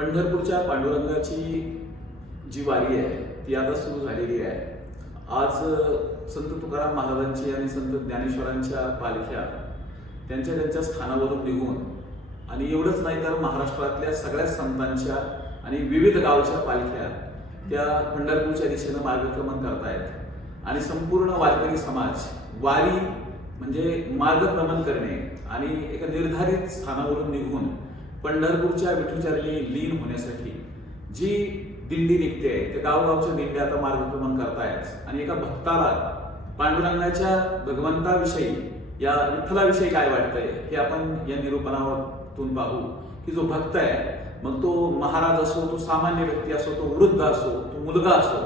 पंढरपूरच्या पांडुरंगाची जी वारी आहे ती आता सुरू झालेली आहे. आज संत तुकाराम महाराजांची आणि संत ज्ञानेश्वरांच्या पालख्या त्यांच्या त्यांच्या स्थानावरून निघून आणि एवढंच नाही तर महाराष्ट्रातल्या सगळ्याच संतांच्या आणि विविध गावच्या पालख्या त्या पंढरपूरच्या दिशेनं मार्गक्रमण करतायत. आणि संपूर्ण वारकरी समाज वारी म्हणजे मार्गक्रमण करणे आणि एका निर्धारित स्थानावरून निघून पंढरपूरच्या विठूचरणी लीन होण्यासाठी जी दिंडी निघते ते गावगावच्या दिंड्या आता मार्गक्रमण करतायत. आणि एका भक्ताला पांडुरंगाच्या भगवंताविषयी या विठ्ठलाविषयी काय वाटतंय हे आपण या निरूपणातून पाहू. की जो भक्त आहे मग तो महाराज असो तो सामान्य व्यक्ती असो तो वृद्ध असो तो मुलगा असो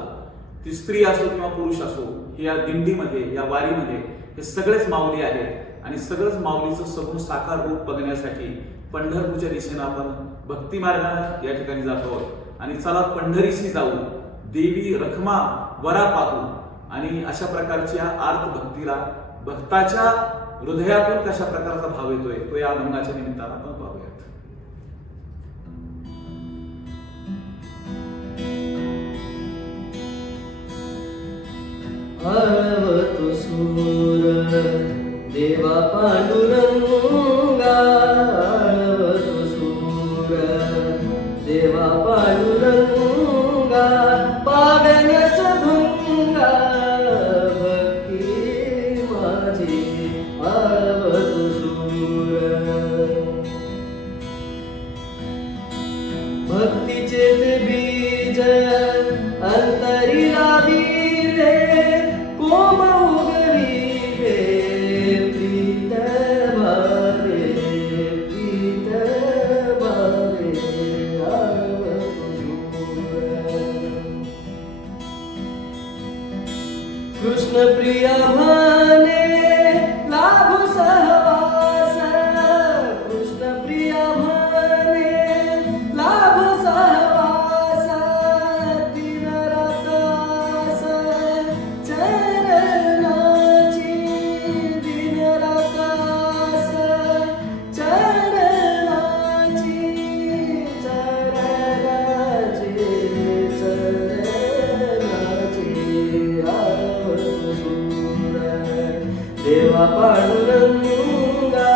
ती स्त्री असो किंवा पुरुष असो हे या दिंडीमध्ये या वारीमध्ये हे सगळेच माऊली आहेत. आणि सगळंच माऊलीचं सगुण साकार रूप बघण्यासाठी पंढरपूरच्या दिशेनं आपण भक्ती मार्गाने या ठिकाणी जातो आणि चला पंढरीशी जाऊ देवी रखमा वरा पाहू आणि अशा प्रकारच्या आर्त भक्तीला भक्ताच्या हृदयातून कशा प्रकारचा भाव येतोय तो या अभंगाच्या निमित्तानं आपण पाहूयात. आळवतो सूर देवा पांडुरंगा आळवतो सूर कृष्णप्रिया भाने लाभ దేవ పాడునంగా